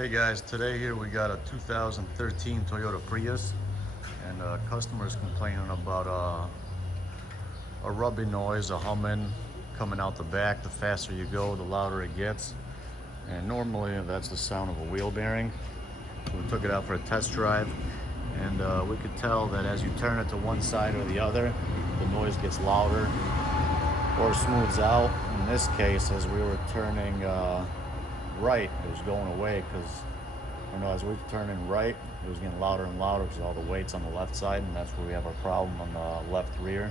Hey guys, today here we got a 2013 Toyota Prius, and customers complaining about a rubbing noise, a humming coming out the back. The faster you go, the louder it gets, and normally that's the sound of a wheel bearing. So we took it out for a test drive, and we could tell that as you turn it to one side or the other, the noise gets louder or smooths out. In this case, as we were turning right, it was going away because as we were turning right, it was getting louder and louder because all the weight's on the left side, and that's where we have our problem on the left rear.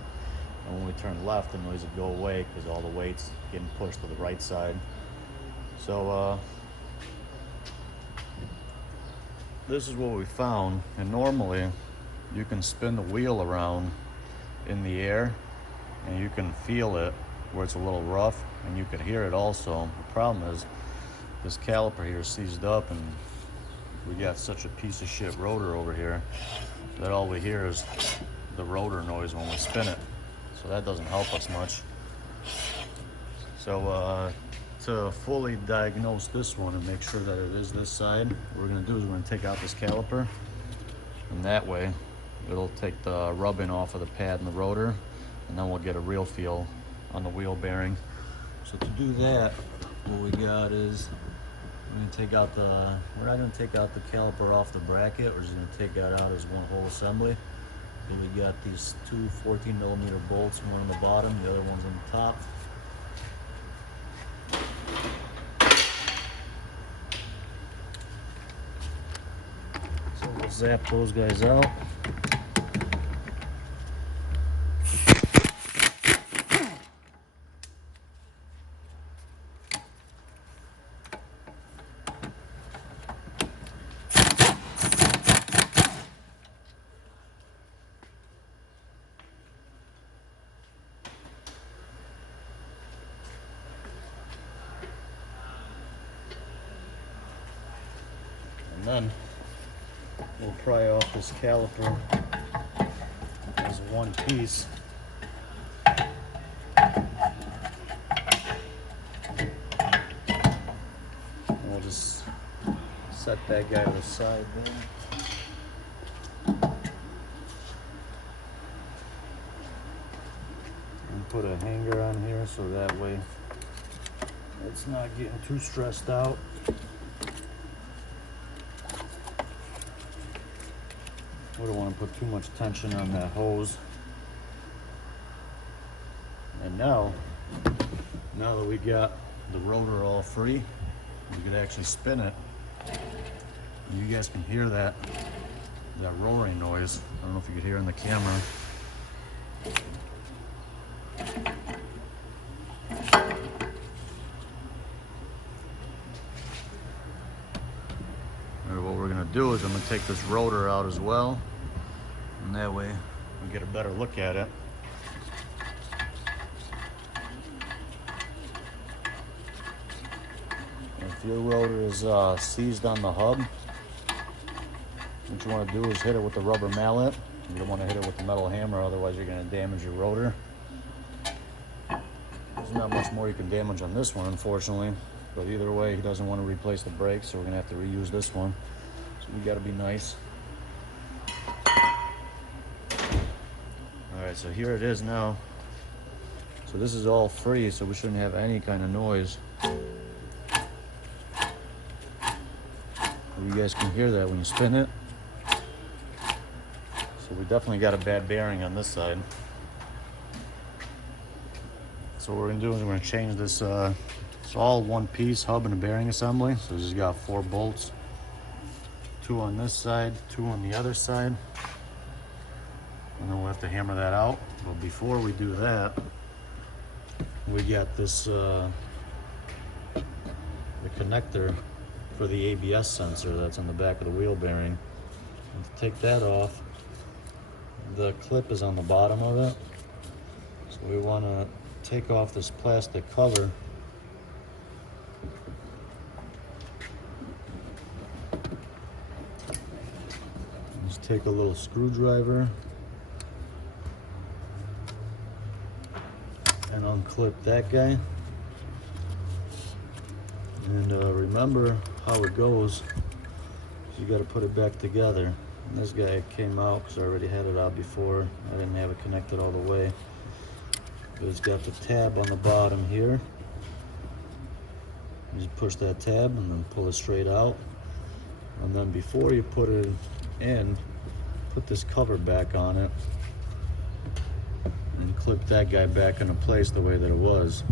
And when we turn left, the noise would go away because all the weight's getting pushed to the right side. So this is what we found, and normally you can spin the wheel around in the air and you can feel it where it's a little rough, and you can hear it also. The problem is this caliper here is seized up, and we got such a piece of shit rotor over here that all we hear is the rotor noise when we spin it. So that doesn't help us much. So to fully diagnose this one and make sure that it is this side, what we're gonna do is we're gonna take out this caliper, and that way it'll take the rubbing off of the pad and the rotor, and then we'll get a real feel on the wheel bearing. So to do that, what we got is we're not going to take out the caliper off the bracket. We're just going to take that out as one whole assembly. Then we got these two 14mm bolts, one on the bottom, the other one's on the top. So we'll zap those guys out. And then we'll pry off this caliper as one piece. And we'll just set that guy to the side there. And put a hanger on here so that way it's not getting too stressed out. We don't want to put too much tension on that hose. And now that we got the rotor all free, we could actually spin it. And you guys can hear that roaring noise. I don't know if you could hear in the camera. What we're going to do is I'm going to take this rotor out as well, and that way we get a better look at it. If your rotor is seized on the hub, what you want to do is hit it with the rubber mallet. You don't want to hit it with the metal hammer, otherwise you're going to damage your rotor. There's not much more you can damage on this one, unfortunately. But either way, he doesn't want to replace the brakes, so we're going to have to reuse this one. So we got to be nice. Alright, so here it is now. So this is all free, so we shouldn't have any kind of noise. You guys can hear that when you spin it. So we definitely got a bad bearing on this side. So what we're going to do is we're going to change this. It's all one piece hub and a bearing assembly. So we just got 4 bolts. 2 on this side, 2 on the other side. And then we'll have to hammer that out. But before we do that, we got this the connector for the ABS sensor that's on the back of the wheel bearing. And to take that off, the clip is on the bottom of it. So we want to take off this plastic cover. Just take a little screwdriver and unclip that guy, and remember how it goes, you got to put it back together. And this guy came out because I already had it out before. I didn't have it connected all the way. But it's got the tab on the bottom here. You just push that tab and then pull it straight out. And then before you put it in, put this cover back on it and clip that guy back into place the way that it was.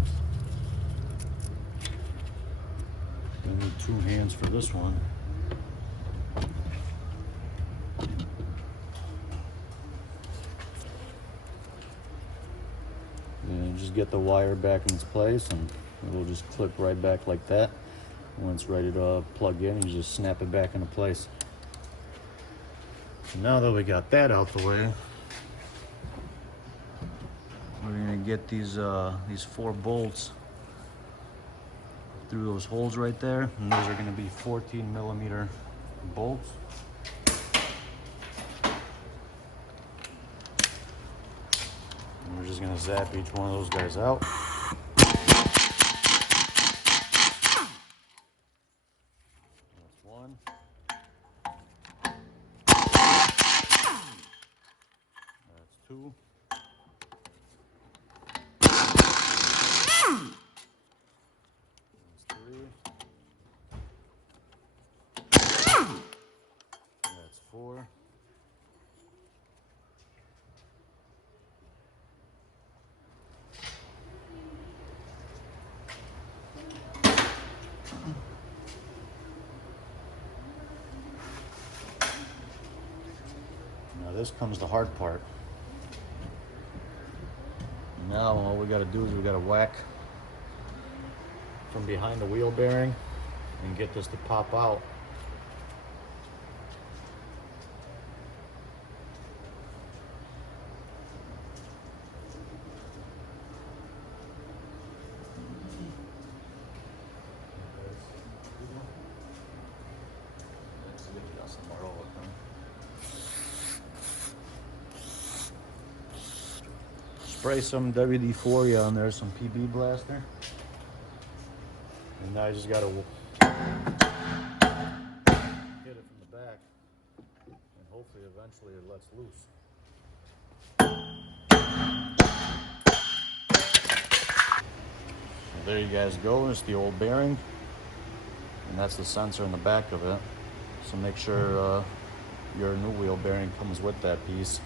I need 2 hands for this one. And just get the wire back in its place and it'll just clip right back like that. When it's ready to plug in, you just snap it back into place. So now that we got that out the way, we're gonna get these 4 bolts through those holes right there, and those are gonna be 14mm bolts. And we're just gonna zap each one of those guys out. That's 1. That's 2. That's 3. That's 4. Now this comes the hard part. Now all we got to do is we got to whack from behind the wheel bearing and get this to pop out. Spray some WD-40 on there, some PB blaster. And now you just gotta hit it from the back, and hopefully eventually it lets loose. So there you guys go, it's the old bearing, and that's the sensor in the back of it. So make sure your new wheel bearing comes with that piece.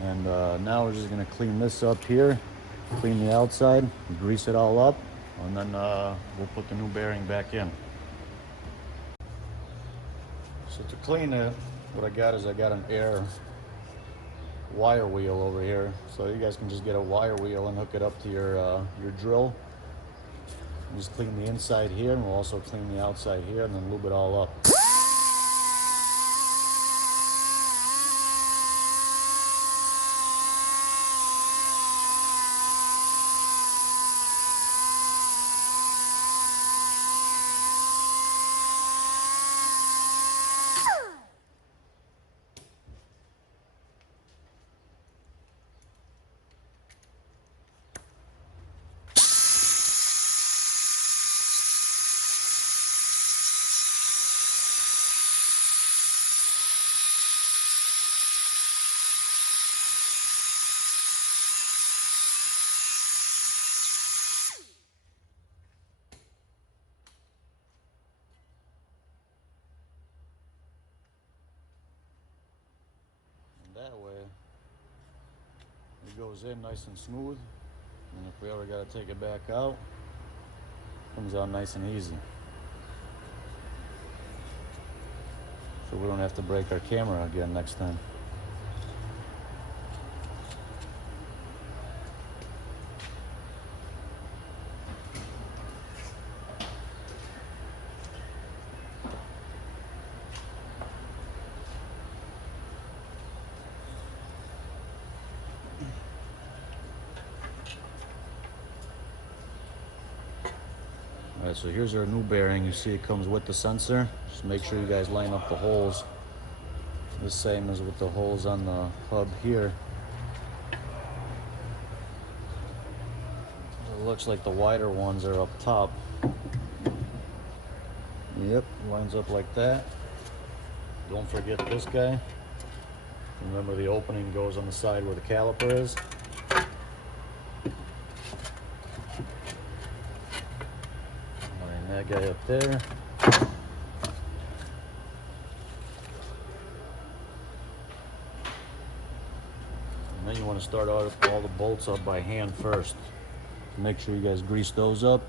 And now we're just gonna clean this up here, clean the outside, grease it all up, and then we'll put the new bearing back in. So to clean it, what I got is I got an air wire wheel over here. So you guys can just get a wire wheel and hook it up to your drill. And just clean the inside here, and we'll also clean the outside here, and then lube it all up. That way it goes in nice and smooth, and if we ever got to take it back out, it comes out nice and easy. So we don't have to break our camera again next time. Alright, so here's our new bearing. You see it comes with the sensor. Just make sure you guys line up the holes the same as with the holes on the hub here. It looks like the wider ones are up top. lines up like that. Don't forget this guy. Remember, the opening goes on the side where the caliper is. Line that guy up there. And then you want to start out all the bolts up by hand first. Make sure you guys grease those up.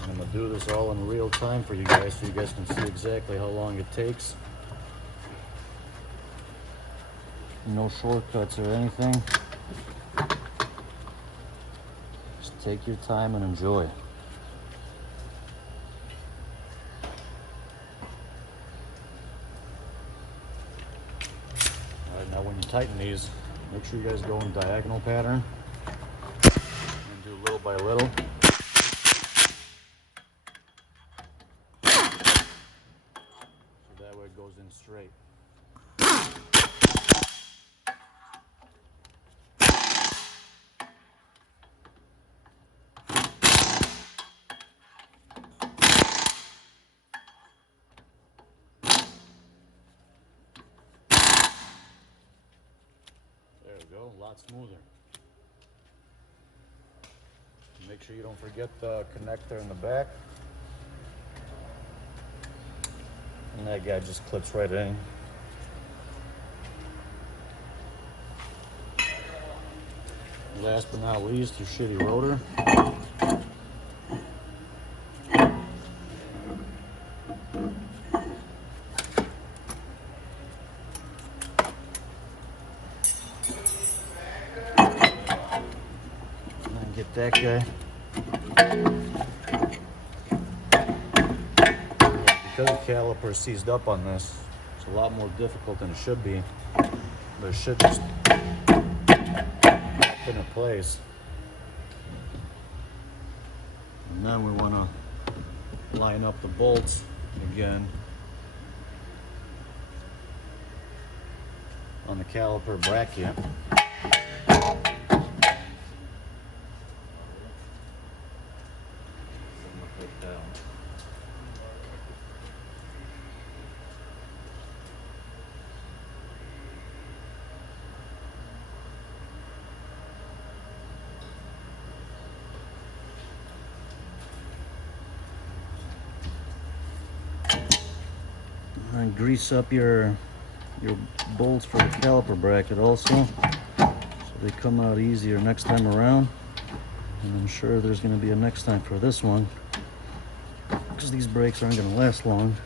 I'm going to do this all in real time for you guys so you guys can see exactly how long it takes. No shortcuts or anything. Just take your time and enjoy. Alright, now when you tighten these, make sure you guys go in diagonal pattern and do little by little. That way it goes in straight. There we go, a lot smoother. Make sure you don't forget the connector in the back. And that guy just clips right in. Last but not least, your shitty rotor. And then get that guy. Because the caliper is seized up on this, it's a lot more difficult than it should be. But it should just pop into place. And then we want to line up the bolts again on the caliper bracket. And grease up your bolts for the caliper bracket also, so they come out easier next time around. And I'm sure there's going to be a next time for this one, because these brakes aren't going to last long.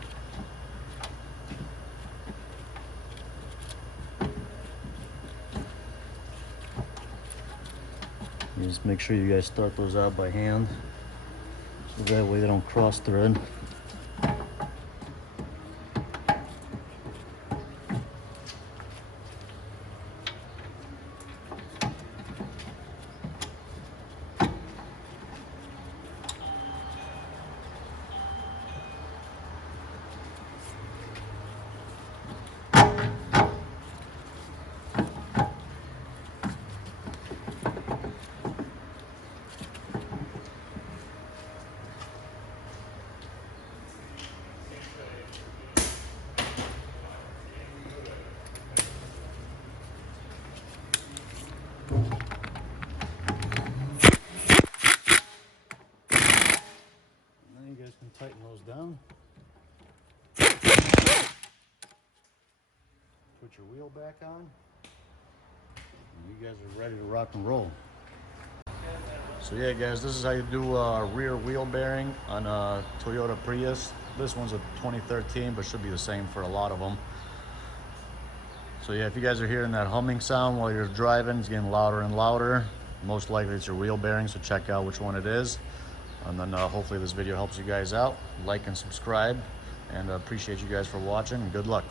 You just make sure you guys start those out by hand, so that way they don't cross thread. Tighten those down. Put your wheel back on. And you guys are ready to rock and roll. So yeah guys, this is how you do a rear wheel bearing on a Toyota Prius. This one's a 2013, but should be the same for a lot of them. So yeah, if you guys are hearing that humming sound while you're driving, it's getting louder and louder. Most likely it's your wheel bearing, so check out which one it is. And then hopefully this video helps you guys out. Like and subscribe, and appreciate you guys for watching, and good luck.